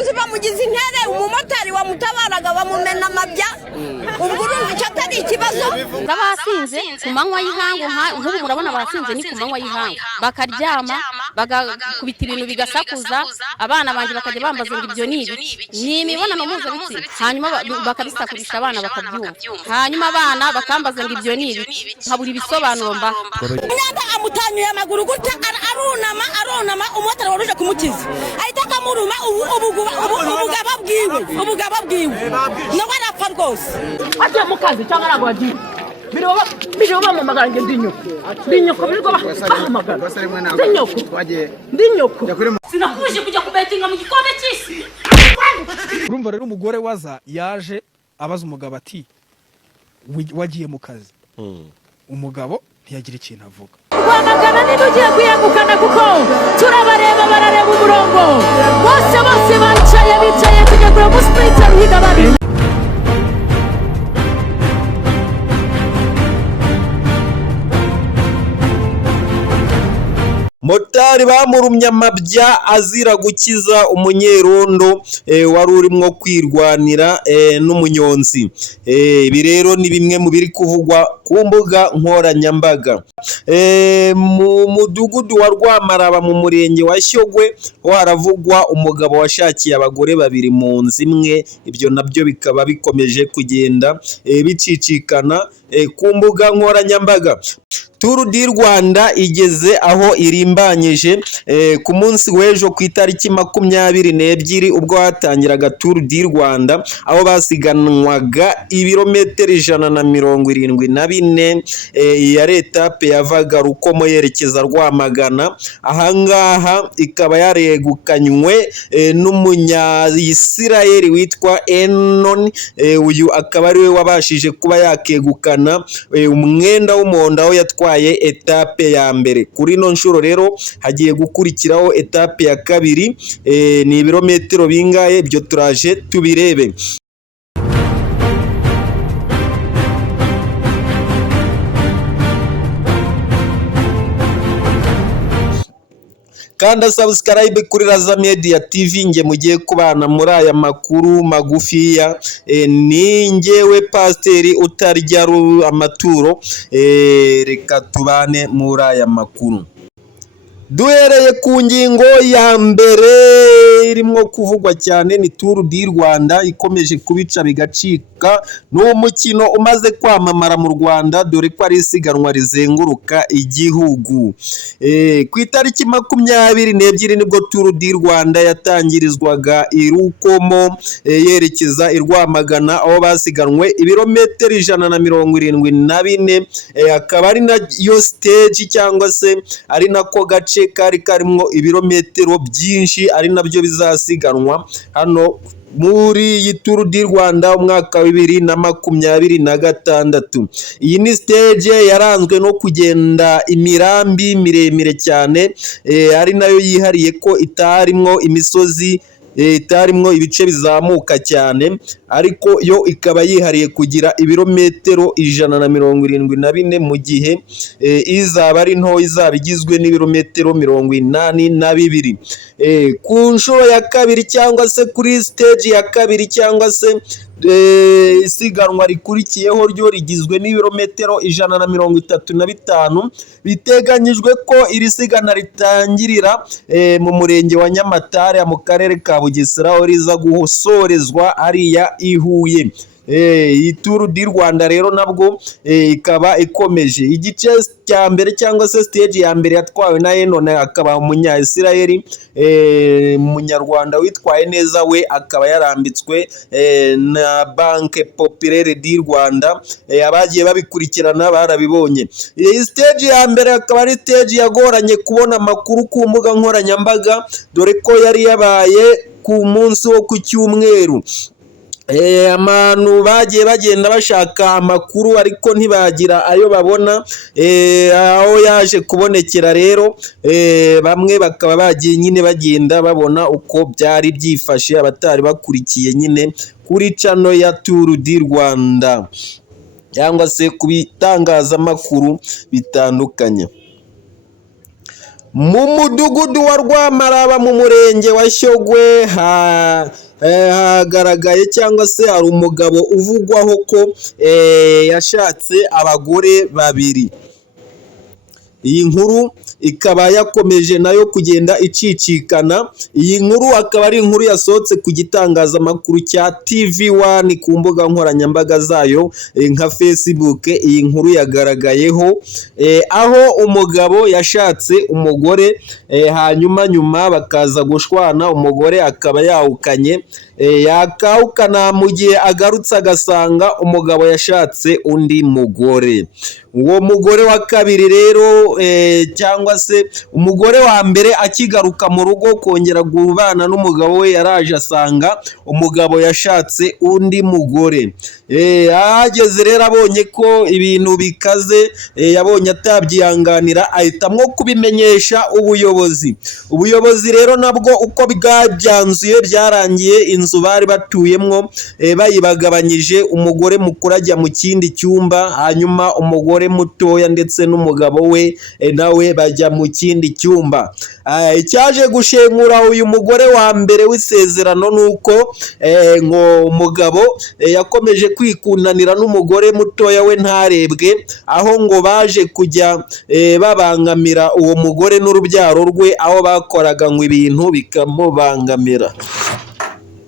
Nzi bamugize intere umumotari wamutabaraga bamumena amabya ubwo urumva icyo atari ikibazo basinze ku manywa y'ihangu nk'ubu murabona basinze ni ku manywa y'ihangu bakaryama bagakubita ibintu bigasakuza abana banje bakajya bambaza ngo ibyo ni imibonano mpuzabitsina hanyuma bakabisakurisha abana bakabyumva hanyuma abana bakambaza ngo ibyo ni nkabura ibisobanuro mba nyanda amutanyuye amaguru gutya arunama umumotari waruje kumukiza ahita akamuruma ubugaba bwiwe nawe arapfa rwose agiye mu kazi cyangwa ntabwo wagiye biriho bamamagara ngo ndinyoko birirwa bahamagara ndinyoko sinakuje kujya kubetinga mu gikombe cy'isi. urumva rero umugore waza yaje abaza umugabo ati wagiye mu kazi umugabo ntiyagira ikintu avuga rwamagana niba ugiye kwiyegukana kuko turabareba barareba umurongo bose bicaye tujya kuri umusipiriti ruhiga babiri. Motari bamurumye amabya azira gukiza umunyerondo wari urimo kwirwanira n'umunyonzi. Ibi rero ni bimwe mu biri kuvugwa ku mbuga nkoranyambaga. Mu mudugudu wa Rwamaraba mu murenge wa Shyogwe haravugwa umugabo washakiye abagore babiri mu nzu imwe. Ibyo nabyo bikaba bikomeje kugenda bicicikana ku mbuga nkoranyambaga. Tour du Rwanda igeze aho irimbanyije ku munsi w'ejo ku itariki 22 ubwo hatangiraga Tour du Rwanda aho basiganwaga ibirometero 174 ya etape yavaga Rukomo yerekeza Rwamagana. Ahangaha ikaba yaregukanywe n'umunya-Isirayeli witwa Enon. Uyu akaba ariwe wabashije kuba yakegukana umwenda w'umuhondo aho yatwaye etape ya mbere. Kuri no nshuro rero hagiye gukurikiraho etape ya kabiri. Ni ibirometero bingahe ibyo turaje tubirebe. Kanda subscribe kuri Raza Media TV nge mugiye kubana muri aya makuru magufiya. Ni ngewe Pasiteri utarya amaturo. Reka tubane muri aya makuru. Duhereye ku ngingo ya mbere irimo kuvugwa cyane ni Tour du Rwanda ikomeje kubica bigacika. N'umukino umaze kwamamara mu Rwanda dore ko ari isiganwa rizenguruka igihugu. Ku itariki 22 nibwo Tour du Rwanda yatangirizwaga i Rukomo yerekeza i Rwamagana aho basiganwe ibirometero 174. Akaba ari nayo stage cyangwa se ari nako gace kari karimo ibirometero byinshi ari nabyo bizasiganwa hano muri iyi Tour du Rwanda umwaka wa 2026. Iyi ni stage yaranzwe no kugenda imirambi miremire cyane, ari nayo yihariye ko itarimo imisozi, itarimo ibice bizamuka cyane, ariko yo ikaba yihariye kugira ibirometero 174 mu gihe izaba ari nto izaba igizwe n'ibirometero 82. Ku nshuro ya kabiri cyangwa se kuri stage ya kabiri cyangwa se isiganwa rikurikiyeho ryo rigizwe n'ibirometero 135. Biteganyijwe ko iri sigana ritangirira mu murenge wa Nyamatare mu karere ka Bugesera aho riza gusorezwa ariya i Huye. Iyi Tour du Rwanda rero nabwo ikaba ikomeje. Igice cya mbere cyangwa se stage ya mbere yatwawe na Enon akaba umunya-Isirayeli, umunyarwanda witwaye neza we akaba yarambitswe na Banque Populaire du Rwanda. Abagiye babikurikirana barabibonye. Iyi stage ya mbere akaba ari stage yagoranye kubona amakuru ku mbuga nkoranyambaga dore ko yari yabaye ku munsi wo ku cyumweru. Abantu bagiye bagenda bashaka amakuru ariko ntibagira ayo babona. Aho yaje kubonekera rero bamwe bakaba bagiye nyine bagenda babona uko byari byifashe abatari bakurikiye nyine kuri channel ya Tour du Rwanda cyangwa se kubitangaza makuru bitandukanye. mu mudugudu wa Rwamaraba mu murenge wa Shyogwe hagaragaye cyangwa se hari umugabo uvugwaho ko yashatse abagore babiri. Iyi nkuru ikaba yakomeje nayo kugenda icicikana. Iyi nkuru akaba ari inkuru yasohotse ku gitangazamakuru cya TV1 ku mbuga nkoranyambaga zayo nka Facebook. Iyi nkuru yagaragayeho aho umugabo yashatse umugore hanyuma nyuma bakaza gushwana, umugore akaba yahukanye, yakahukana mu gihe agarutse agasanga umugabo yashatse undi mugore. Uwo mugore wa kabiri rero cyangwa se umugore wa mbere akigaruka mu rugo kongera kubana n'umugabo we, yaraje asanga umugabo yashatse undi mugore. Ahageze rero abonye ko ibintu bikaze, yabonye atabyihanganira, ahitamwo kubimenyesha ubuyobozi. Ubuyobozi rero nabwo uko bwabyanzuye byarangiye inzu bari batuyemwo bayibagabanyije, umugore mukuru ajya mu kindi cyumba, hanyuma umugore mutoya ndetse n'umugabo we nawe bajya mu kindi cyumba. Icyaje gushengura uyu mugore wa mbere w'isezerano nuko ngo umugabo yakomeje kwikundanira n'umugore mutoya we ntarebwe, aho ngo baje kujya babangamira uwo mugore n'urubyaro rwe, aho bakoraga ngo ibintu bikamubangamira.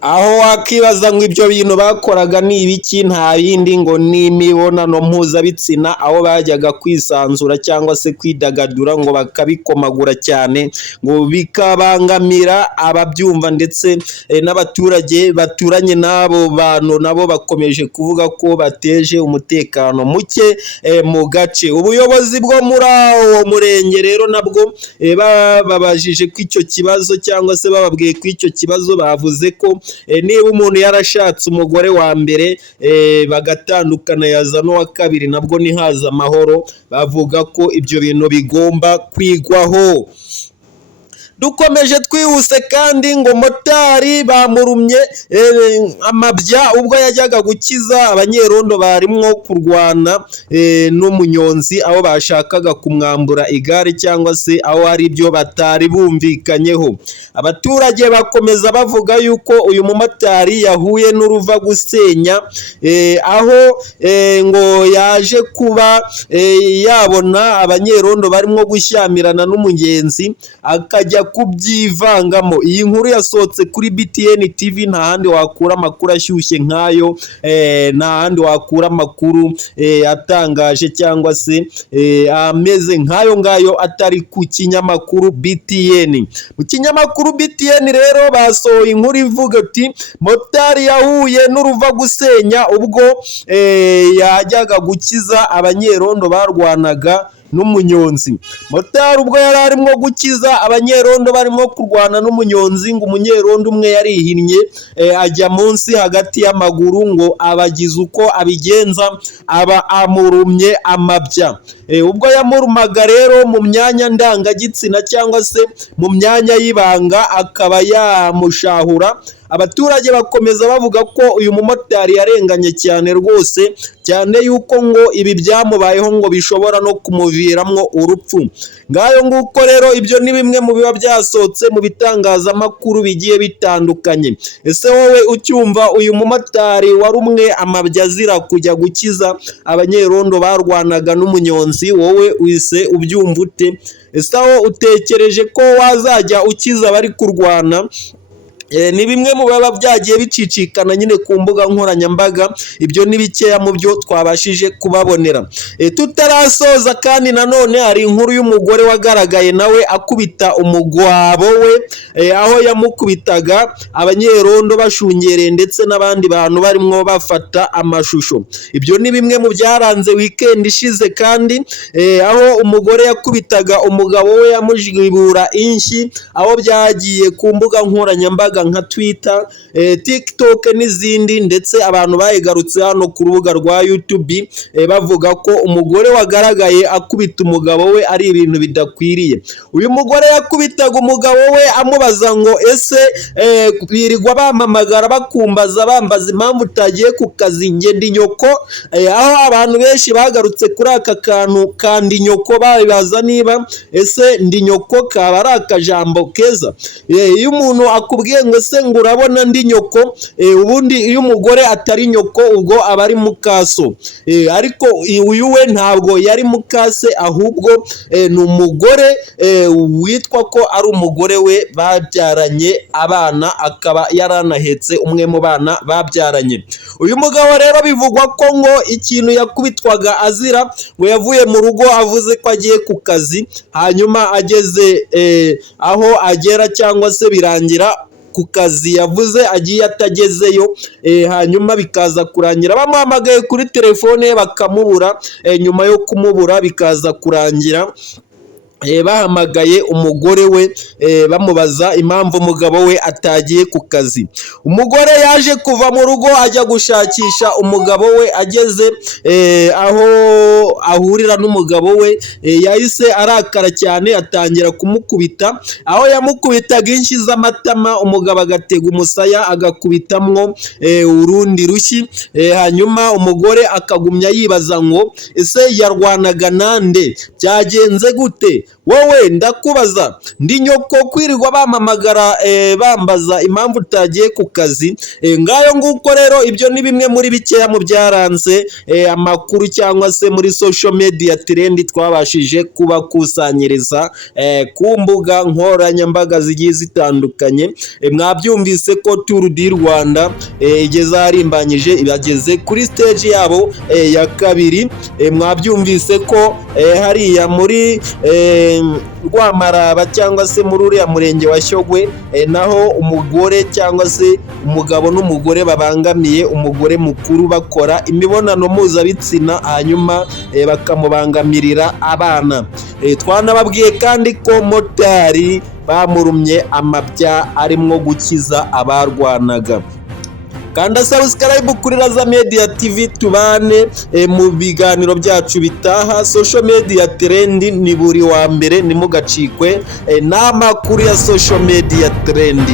Aho wakibaza ngo ibyo bintu bakoraga ni ibiki? Nta bindi ngo ni imibonano mpuzabitsina, aho bajyaga kwisanzura cyangwa se kwidagadura ngo bakabikomagura cyane, ngo bikabangamira ababyumva ndetse n'abaturage baturanye n'abo bantu nabo bakomeje kuvuga ko bateje umutekano muke mu gace. Ubuyobozi bwo muri uwo murenge rero nabwo bababajije ko icyo kibazo cyangwa se bababwiye ko icyo kibazo, bavuze ko niba umuntu yarashatse umugore wa mbere bagatandukana yaza n'uwa kabiri nabwo ntihaza amahoro, bavuga ko ibyo bintu bigomba kwigwaho. Dukomeje twihuse kandi ngo motari bamurumye amabya ubwo yajyaga gukiza abanyerondo barimwo kurwana n'umunyonzi, aho bashakaga kumwambura igare cyangwa se aho hari ibyo batari bumvikanyeho. Abaturage bakomeza bavuga yuko uyu mumotari yahuye n'uruva gusenya, aho ngo yaje kuba yabona abanyerondo barimo gushyamirana n'umugenzi akajya kubyivangamo. Iyi nkuru yasohotse kuri BTN TV, nta handi wakura amakuru ashyushye nk'ayo, nta handi wakura amakuru atangaje cyangwa se ameze nk'ayo ngayo atari ku kinyamakuru BTN. Mu kinyamakuru BTN rero basohoye inkuru ivuga ati motari yahuye n'uruva gusenya ubwo yajyaga gukiza abanyerondo barwanaga n'umunyonzi. Motari ubwo yari arimo gukiza abanyerondo barimo kurwana n'umunyonzi, ngo umunyerondo umwe yarihinnye ajya munsi hagati y'amaguru, ngo abagize uko abigenza aba amurumye amabya. Ubwo yamurumaga rero mu myanya ndangagitsina cyangwa se mu myanya y'ibanga akaba yamushahura. Abaturage bakomeza bavuga ko uyu mumotari yarenganye cyane rwose, cyane yuko ngo ibi byamubayeho ngo bishobora no kumuviramwo urupfu. Ngayo nguko rero ibyo ni bimwe mu biba byasohotse mu bitangazamakuru bigiye bitandukanye. Ese wowe ucyumva uyu mumotari warumwe amabya azira kujya gukiza abanyerondo barwanaga n'umunyonzi, wowe wise ubyumva ute? Ese aho utekereje ko wazajya ukiza bari kurwana? Ni bimwe mu baba byagiye bicicikana nyine ku mbuga nkoranyambaga. Ibyo ni bikeya mu byo twabashije kubabonera. Tutarasoza kandi nanone hari inkuru y'umugore wagaragaye nawe akubita umugwabo we, aho yamukubitaga abanyerondo bashungereye ndetse n'abandi bantu barimo bafata amashusho. Ibyo ni bimwe mu byaranze weekend ishize kandi aho umugore yakubitaga umugabo we yamujibura inshyi, aho byagiye ku mbuga nkoranyambaga mbuga nka Twitter, TikTok n'izindi, ndetse abantu bayigarutse hano ku rubuga rwa YouTube bavuga ko umugore wagaragaye akubita umugabo we ari ibintu bidakwiriye. Uyu mugore yakubitaga umugabo we amubaza ngo ese birirwa bampamagara bakumbaza bambaza impamvu utagiye ku kazi, nge ndi nyoko. Aho abantu benshi bagarutse kuri aka kantu kandi nyoko babibaza niba ese ndi nyoko kaba ari akajambo keza. Iyo umuntu akubwiye ngo ese ngo urabona ndi nyoko, ubundi iyo umugore atari nyoko ubwo aba ari mukaso, ariko uyu we ntabwo yari mukase, ahubwo ni umugore witwa ko ari umugore we babyaranye abana, akaba yaranahetse umwe mu bana babyaranye. Uyu mugabo rero bivugwa ko ngo ikintu yakubitwaga azira ngo yavuye mu rugo avuze ko agiye ku kazi, hanyuma ageze aho agera cyangwa se birangira ku kazi yavuze agiye atagezeyo, hanyuma bikaza kurangira bamuhamagaye kuri telefone bakamubura, nyuma yo kumubura bikaza kurangira bahamagaye umugore we bamubaza impamvu umugabo we atagiye ku kazi. Umugore yaje kuva mu rugo ajya gushakisha umugabo we, ageze aho ahurira n'umugabo we yahise arakara cyane atangira kumukubita. Aho yamukubitaga inshyi z'amatama, umugabo agatega umusaya agakubitamwo urundi rushyi, hanyuma umugore akagumya yibaza ngo ese yarwanaga nande, byagenze gute? Wowe ndakubaza, ndi nyoko kwirirwa bampamagara bambaza impamvu utagiye ku kazi? Ngayo nguko rero, ibyo ni bimwe muri bikeya mu byaranze amakuru cyangwa se muri social media trend twabashije kubakusanyiriza ku mbuga nkoranyambaga zigiye zitandukanye. Mwabyumvise ko Tour du Rwanda igeze harimbanyije, ibageze kuri stage yabo ya kabiri. Mwabyumvise ko hariya muri Rwamaraba cyangwa se muri uriya murenge wa Shyogwe, naho umugore cyangwa se umugabo n'umugore babangamiye umugore mukuru bakora imibonano mpuzabitsina, hanyuma bakamubangamirira abana. Twanababwiye kandi ko motari bamurumye amabya arimo gukiza abarwanaga. Kanda subscribe kuri Raza Media TV, tubane mu biganiro byacu bitaha. Social media trend ni buri wa mbere, nimugacikwe n'amakuru ya social media trend.